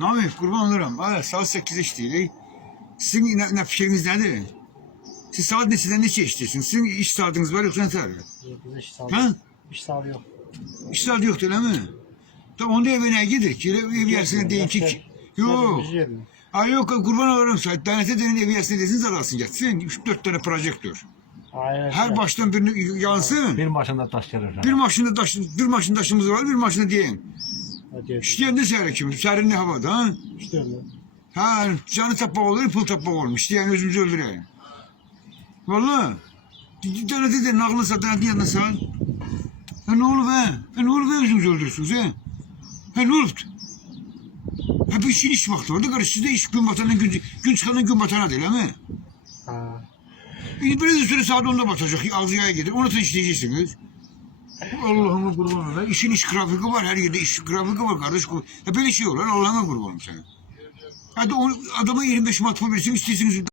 Namif kurban olurum. Hala saat 8'e işleyirik. Sizin ne fikriniz nedir? Siz saat neçədən neçə işləyirsiniz? Sizin iş saatiniz var yoxsa nətər? Yok, bize iş sağlığı Ha? yok. İş sağlığı yok. İş saati yoxdur, elə mi? Tamam, onda evə nə gedir ki? Ev yersine deyin ki... Yok. Ha yok, kurban olurum. Denete denin ev yersine desin zaralsın geçsin. 3-4 tane projektör. Aynen. Her baştan birini yansın. Bir maşında taş gelir. Bir maşın taşımız var, bir maşını deyin. Hadi. İşleyen de seyre kim? Serinli havada ha? İşte öyle. Ha, canı tapak olur, pul tapak olmuş. İşleyen özümüzü öldürelim. Vallahi. Denete denin, aklını sat, denetin yanına sat. Ne olur be? Ne olur be özümüzü öldürürsünüz he? Ne olur? Bu işin iş vakti orada karış. Sizde iş gün batanın gün çıkanın gün batana değil mi? Ha. Biraz da süre saat 10'da batacak. Ağzı yaya gelir. Onu da işleyeceksiniz. Allah'ıma kurban olayım. İşin iş grafiki var. Her yerde iş grafiki var kardeş. Böyle şey olur. Allah'ıma kurbanım sana. Hadi adama 25 matbu versin. İstediğiniz